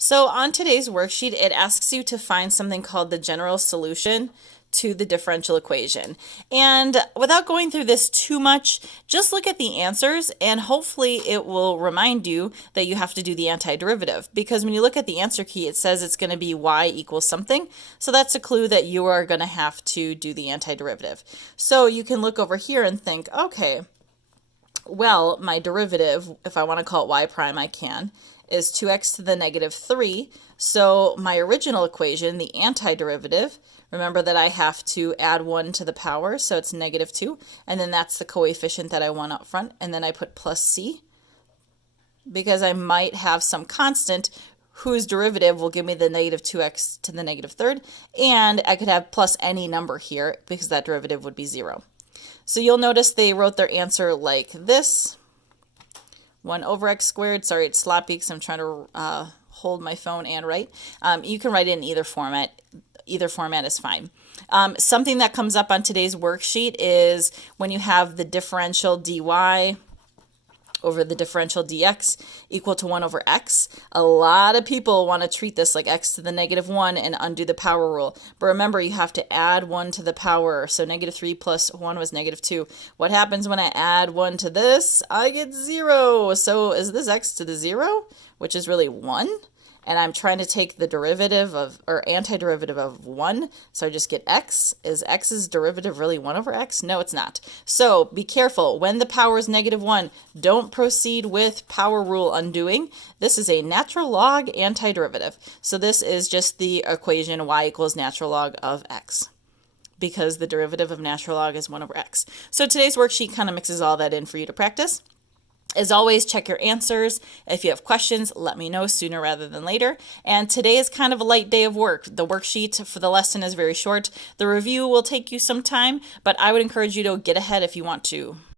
So on today's worksheet, it asks you to find something called the general solution to the differential equation. And without going through this too much, just look at the answers and hopefully it will remind you that you have to do the antiderivative, because when you look at the answer key, it says it's going to be y equals something. So that's a clue that you are going to have to do the antiderivative. So you can look over here and think, okay, well, my derivative, if I want to call it y prime, I can, is 2x to the negative 3. So my original equation, the antiderivative, remember that I have to add 1 to the power, so it's negative 2, and then that's the coefficient that I want up front, and then I put plus c, because I might have some constant whose derivative will give me the negative 2x to the negative third, and I could have plus any number here because that derivative would be 0. So you'll notice they wrote their answer like this. 1 over x squared. Sorry, it's sloppy because I'm trying to hold my phone and write. You can write it in either format. Either format is fine. Something that comes up on today's worksheet is when you have the differential dy over the differential dx equal to 1 over x. A lot of people want to treat this like x to the negative 1 and undo the power rule. But remember, you have to add 1 to the power. So negative 3 plus 1 was negative 2. What happens when I add 1 to this? I get 0. So is this x to the 0, which is really 1? And I'm trying to take the derivative of, or antiderivative of 1, so I just get x. Is x's derivative really 1 over x? No, it's not. So be careful. When the power is negative 1, don't proceed with power rule undoing. This is a natural log antiderivative. So this is just the equation y equals natural log of x, because the derivative of natural log is 1 over x. So today's worksheet kind of mixes all that in for you to practice. As always, check your answers. If you have questions, let me know sooner rather than later. And today is kind of a light day of work. The worksheet for the lesson is very short. The review will take you some time, but I would encourage you to get ahead if you want to.